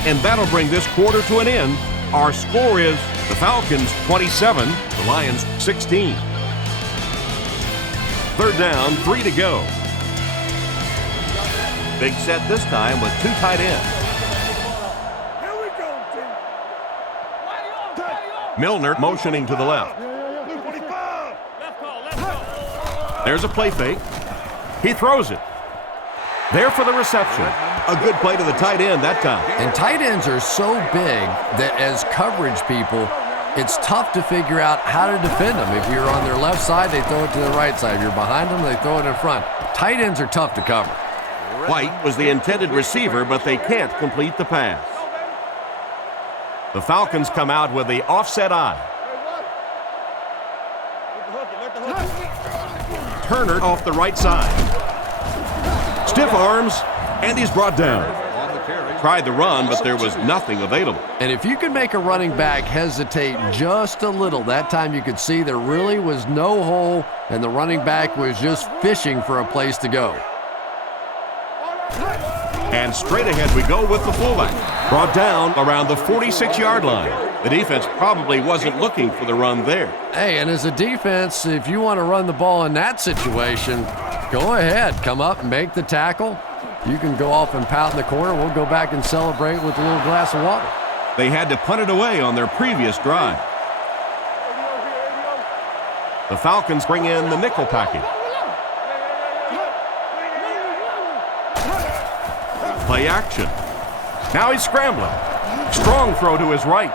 And that'll bring this quarter to an end. Our score is the Falcons 27, the Lions 16. 3rd down, 3 to go. Big set this time with 2 tight ends. Milner motioning to the left. There's a play fake. He throws it. There for the reception. A good play to the tight end that time. And tight ends are so big that as coverage people, it's tough to figure out how to defend them. If you're on their left side, they throw it to the right side. If you're behind them, they throw it in front. Tight ends are tough to cover. White was the intended receiver, but they can't complete the pass. The Falcons come out with the offset eye. Turner off the right side. Stiff arms, and he's brought down. Tried the run, but there was nothing available. And if you could make a running back hesitate just a little, that time you could see there really was no hole, and the running back was just fishing for a place to go. And straight ahead we go with the fullback. Brought down around the 46-yard line. The defense probably wasn't looking for the run there. Hey, and as a defense, if you want to run the ball in that situation, go ahead. Come up and make the tackle. You can go off and pout in the corner. We'll go back and celebrate with a little glass of water. They had to punt it away on their previous drive. The Falcons bring in the nickel package. Play action. Now he's scrambling. Strong throw to his right.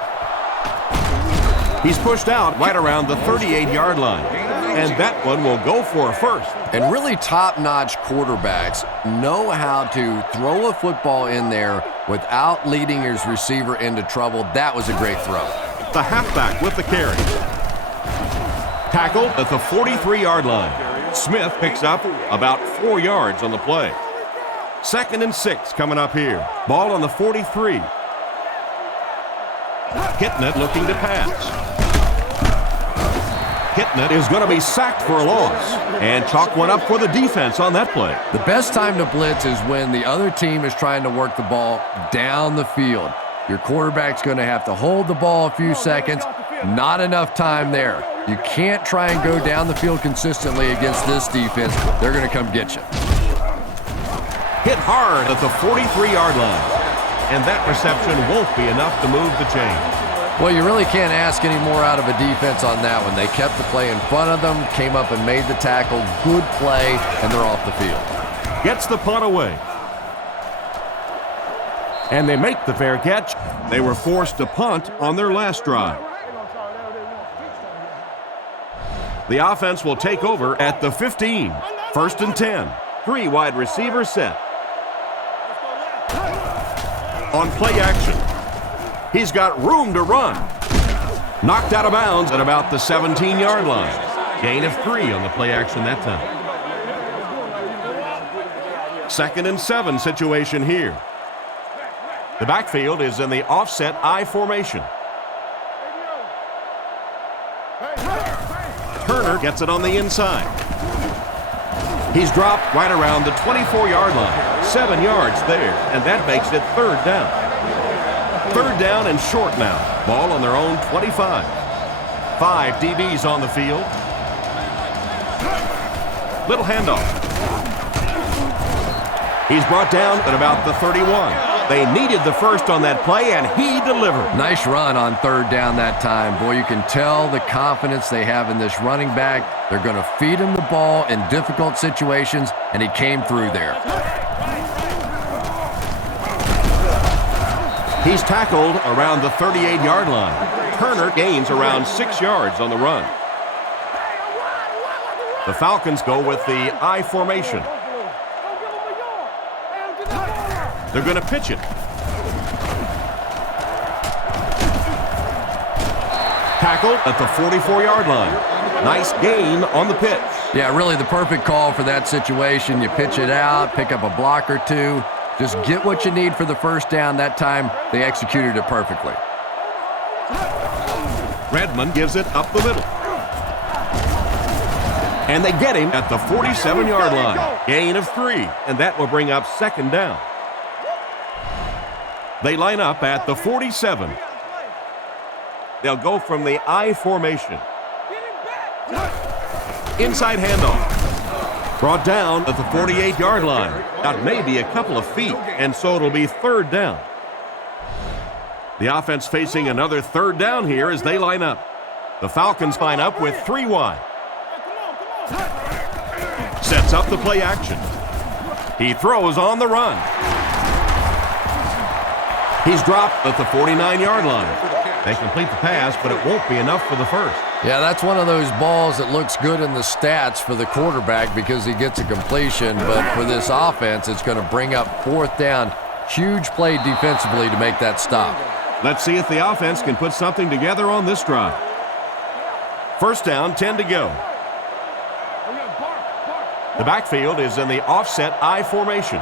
He's pushed out right around the 38-yard line. And that one will go for a first. And really top-notch quarterbacks know how to throw a football in there without leading his receiver into trouble. That was a great throw. The halfback with the carry. Tackled at the 43-yard line. Smith picks up about 4 yards on the play. 2nd and 6 coming up here. Ball on the 43. Kitna looking to pass. Kitna is going to be sacked for a loss. And chalk one up for the defense on that play. The best time to blitz is when the other team is trying to work the ball down the field. Your quarterback's going to have to hold the ball a few seconds. Not enough time there. You can't try and go down the field consistently against this defense. They're going to come get you. Hit hard at the 43-yard line. And that reception won't be enough to move the chain. Well, you really can't ask any more out of a defense on that one. They kept the play in front of them, came up and made the tackle. Good play, and they're off the field. Gets the punt away. And they make the fair catch. They were forced to punt on their last drive. The offense will take over at the 15. 1st and 10. 3 wide receivers set. On play action. He's got room to run. Knocked out of bounds at about the 17-yard line. Gain of 3 on the play action that time. 2nd and 7 situation here. The backfield is in the offset I formation. Turner gets it on the inside. He's dropped right around the 24-yard line. 7 yards there, and that makes it 3rd down. 3rd down and short now. Ball on their own 25. 5 DBs on the field. Little handoff. He's brought down at about the 31. They needed the first on that play, and he delivered. Nice run on 3rd down that time. Boy, you can tell the confidence they have in this running back. They're going to feed him the ball in difficult situations, and he came through there. He's tackled around the 38-yard line. Turner gains around 6 yards on the run. The Falcons go with the I formation. They're going to pitch it. Tackled at the 44-yard line. Nice gain on the pitch. Yeah, really the perfect call for that situation. You pitch it out, pick up a block or two. Just get what you need for the first down. That time, they executed it perfectly. Redmond gives it up the middle. And they get him at the 47-yard line. Gain of 3, and that will bring up 2nd down. They line up at the 47. They'll go from the I formation. Inside handoff. Brought down at the 48-yard line. Out maybe a couple of feet, and so it'll be 3rd down. The offense facing another 3rd down here as they line up. The Falcons line up with 3 wide. Sets up the play action. He throws on the run. He's dropped at the 49-yard line. They complete the pass, but it won't be enough for the first. Yeah, that's one of those balls that looks good in the stats for the quarterback because he gets a completion, but for this offense, it's going to bring up 4th down. Huge play defensively to make that stop. Let's see if the offense can put something together on this drive. 1st down, 10 to go. The backfield is in the offset I formation.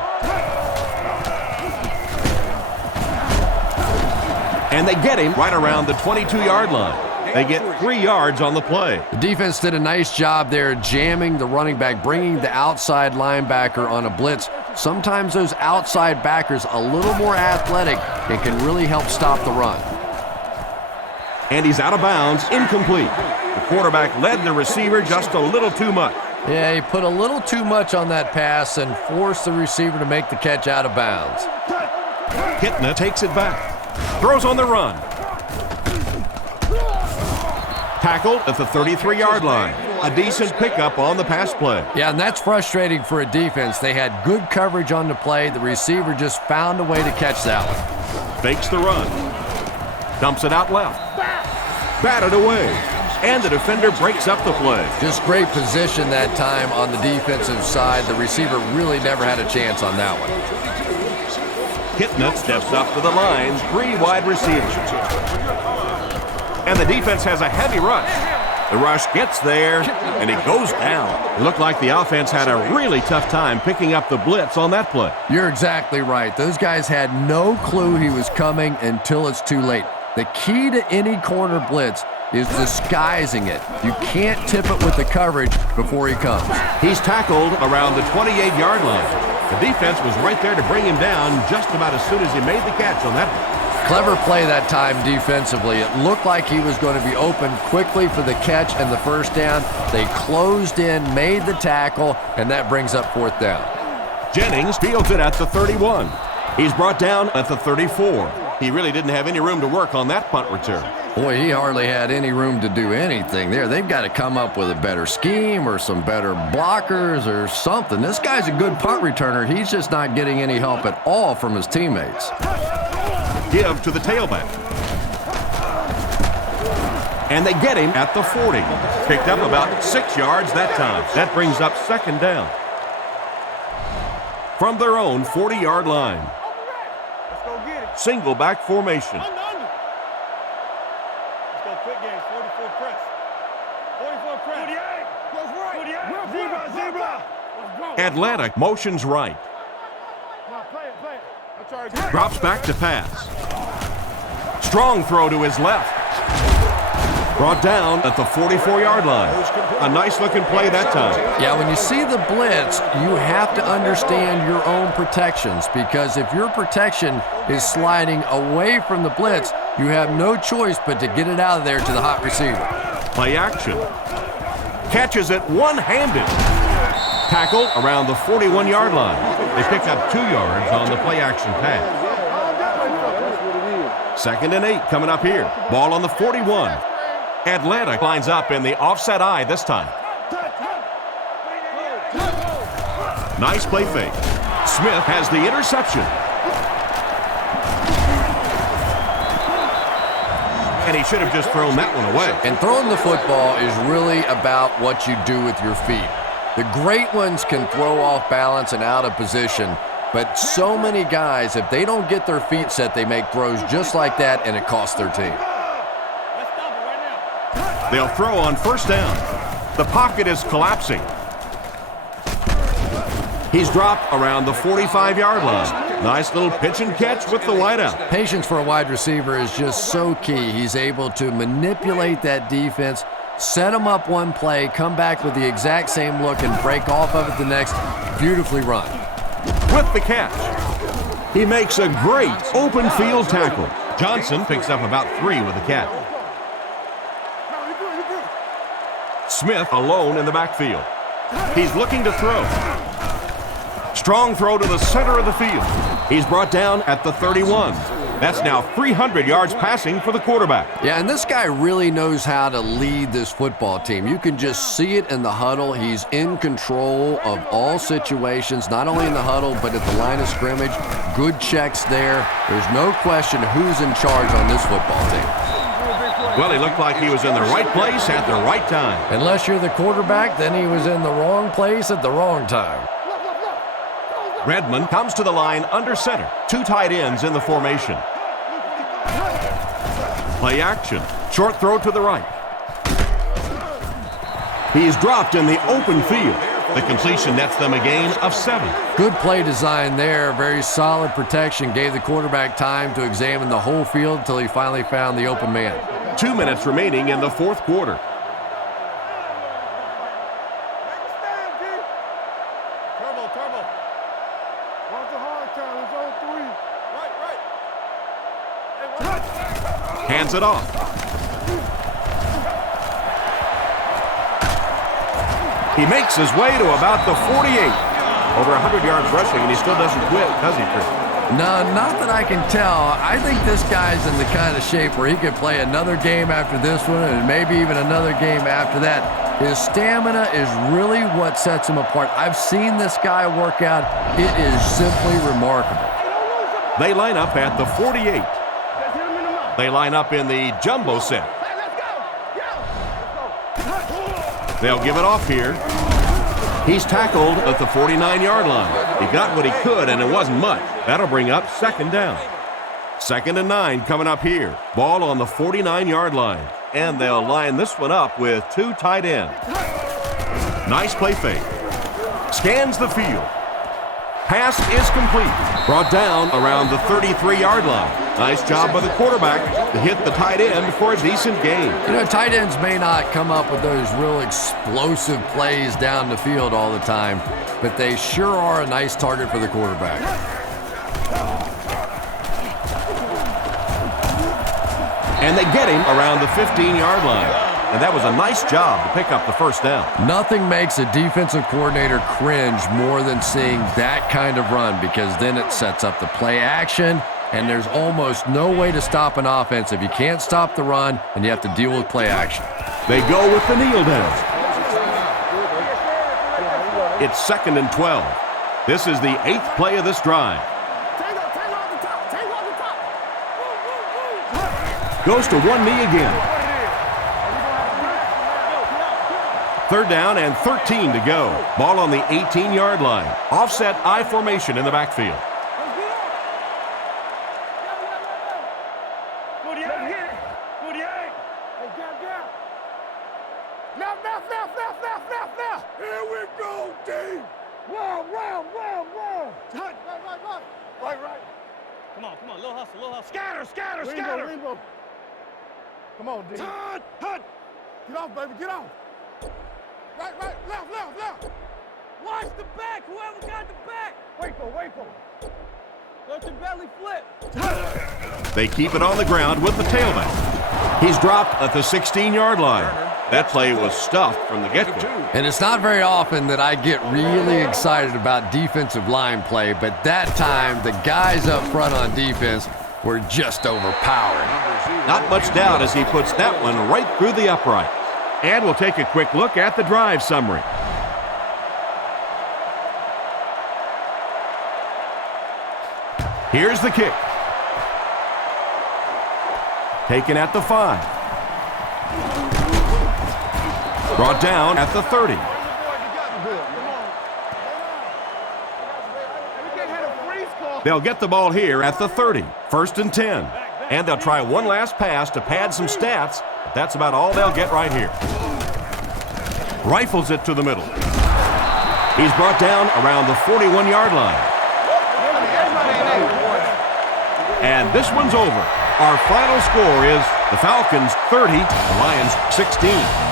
And they get him right around the 22-yard line. They get 3 yards on the play. The defense did a nice job there jamming the running back, bringing the outside linebacker on a blitz. Sometimes those outside backers a little more athletic and can really help stop the run. And he's out of bounds, incomplete. The quarterback led the receiver just a little too much. Yeah, he put a little too much on that pass and forced the receiver to make the catch out of bounds. Kitna takes it back. Throws on the run. Tackled at the 33-yard line. A decent pickup on the pass play. Yeah, and that's frustrating for a defense. They had good coverage on the play. The receiver just found a way to catch that one. Fakes the run. Dumps it out left. Batted away. And the defender breaks up the play. Just great position that time on the defensive side. The receiver really never had a chance on that one. Kitna steps up to the line, 3 wide receivers. And the defense has a heavy rush. The rush gets there, and it goes down. It looked like the offense had a really tough time picking up the blitz on that play. You're exactly right. Those guys had no clue he was coming until it's too late. The key to any corner blitz is disguising it. You can't tip it with the coverage before he comes. He's tackled around the 28-yard line. The defense was right there to bring him down just about as soon as he made the catch on that one. Clever play that time defensively. It looked like he was going to be open quickly for the catch and the first down. They closed in, made the tackle, and that brings up 4th down. Jennings fields it at the 31. He's brought down at the 34. He really didn't have any room to work on that punt return. Boy, he hardly had any room to do anything there. They've got to come up with a better scheme or some better blockers or something. This guy's a good punt returner. He's just not getting any help at all from his teammates. Give to the tailback. And they get him at the 40. Picked up about 6 yards that time. That brings up 2nd down. From their own 40-yard line. Single back formation. Atlanta motions right. Drops back to pass. Strong throw to his left. Brought down at the 44-yard line. A nice-looking play that time. Yeah, when you see the blitz, you have to understand your own protections, because if your protection is sliding away from the blitz, you have no choice but to get it out of there to the hot receiver. Play action. Catches it one-handed. Tackled around the 41-yard line. They pick up 2 yards on the play-action pass. 2nd and 8 coming up here. Ball on the 41. Atlanta lines up in the offset eye this time. Nice play fake. Smith has the interception. And he should have just thrown that one away. And throwing the football is really about what you do with your feet. The great ones can throw off balance and out of position, but so many guys, if they don't get their feet set, they make throws just like that, and it costs their team. They'll throw on 1st down. The pocket is collapsing. He's dropped around the 45-yard line. Nice little pitch and catch with the wideout. Patience for a wide receiver is just so key. He's able to manipulate that defense, set him up one play, come back with the exact same look, and break off of it the next. Beautifully run. With the catch. He makes a great open field tackle. Johnson picks up about 3 with the catch. Smith alone in the backfield. He's looking to throw. Strong throw to the center of the field. He's brought down at the 31. That's now 300 yards passing for the quarterback. Yeah, and this guy really knows how to lead this football team. You can just see it in the huddle. He's in control of all situations, not only in the huddle, but at the line of scrimmage. Good checks there. There's no question who's in charge on this football team. Well, he looked like he was in the right place at the right time. Unless you're the quarterback, then he was in the wrong place at the wrong time. Redmond comes to the line under center. 2 tight ends in the formation. Play action. Short throw to the right. He's dropped in the open field. The completion nets them a gain of 7. Good play design there. Very solid protection. Gave the quarterback time to examine the whole field until he finally found the open man. 2 minutes remaining in the 4th quarter. Hands it off. He makes his way to about the 48. Over 100 yards rushing, and he still doesn't quit, does he, Chris? No, not that I can tell. I think this guy's in the kind of shape where he could play another game after this one and maybe even another game after that. His stamina is really what sets him apart. I've seen this guy work out. It is simply remarkable. They line up at the 48. They line up in the jumbo set. They'll give it off here. He's tackled at the 49-yard line. He got what he could, and it wasn't much. That'll bring up 2nd down. 2nd and 9 coming up here. Ball on the 49-yard line. And they'll line this one up with 2 tight ends. Nice play fake. Scans the field. Pass is complete. Brought down around the 33-yard line. Nice job by the quarterback to hit the tight end for a decent gain. You know, tight ends may not come up with those real explosive plays down the field all the time, but they sure are a nice target for the quarterback. And they get him around the 15-yard line. And that was a nice job to pick up the 1st down. Nothing makes a defensive coordinator cringe more than seeing that kind of run, because then it sets up the play action, and there's almost no way to stop an offense if you can't stop the run and you have to deal with play action. They go with the kneel down. It's 2nd and 12. This is the 8th play of this drive. Goes to one knee again. 3rd down and 13 to go. Ball on the 18-yard line. Offset I formation in the backfield. Here we go, D. Round. Right. Come on, little hustle. Scatter. Rainbow. Come on, D. Hut. Get off, baby, get off. Right, left. Watch the back, whoever got the back. Waco. Let the belly flip. They keep it on the ground with the tailback. He's dropped at the 16-yard line. That play was stuffed from the get-go. And it's not very often that I get really excited about defensive line play, but that time the guys up front on defense were just overpowering. Not much doubt as he puts that one right through the upright. And we'll take a quick look at the drive summary. Here's the kick. Taken at the 5. Brought down at the 30. They'll get the ball here at the 30. 1st and 10. And they'll try one last pass to pad some stats, but that's about all they'll get right here. Rifles it to the middle. He's brought down around the 41-yard line. And this one's over. Our final score is the Falcons 30, the Lions 16.